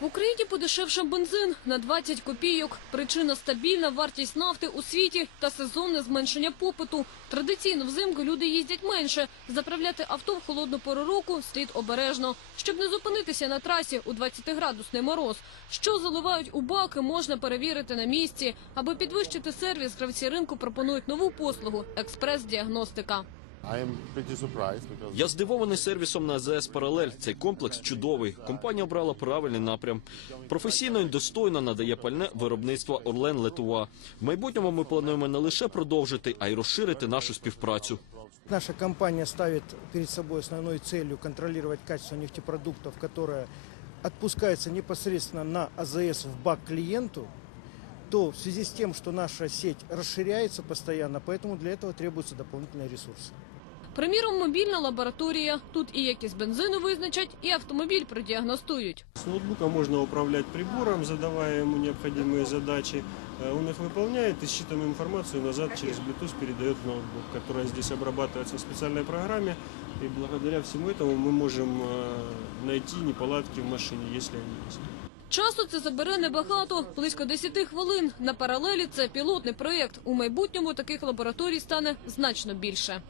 В Україні подешевшав бензин на 20 копійок. Причина стабільна вартість нафти у світі та сезонне зменшення попиту. Традиційно взимку люди їздять менше. Заправляти авто в холодну пору року слід обережно, щоб не зупинитися на трасі у 20-градусний мороз. Що заливають у баки, можна перевірити на місці. Аби підвищити сервіс, гравці ринку пропонують нову послугу експрес-діагностика. I am pretty surprised because Я здивований сервісом на АЗС Паралель. Цей комплекс чудовий. Компанія обрала правильний напрям. Професійно і достойно надає пальне виробництва Орлен Летуа. В майбутньому ми плануємо не лише продовжити, а й розширити нашу співпрацю. Наша компания ставит перед собой основной целью контролировать качество нефтепродуктов, которые отпускаются непосредственно на АЗС в бак клиенту, то в связи с тем, что наша сеть расширяется постоянно, поэтому для этого требуются дополнительные ресурсы. Приміром, мобільна лабораторія. Тут і якість бензину визначать, і автомобіль продіагностують. С ноутбука можно управлять прибором, задавая ему необходимые задачи. Э, Он их выполняет и считанную информацию назад через Bluetooth передает в ноутбук, которая здесь обрабатывается в специальной программе. И благодаря всему этому мы можем э, найти неполадки в машине, если они есть. Часу це забере небагато, близько 10 хвилин. На паралелі це пілотний проєкт. У майбутньому таких лабораторій стане значно більше.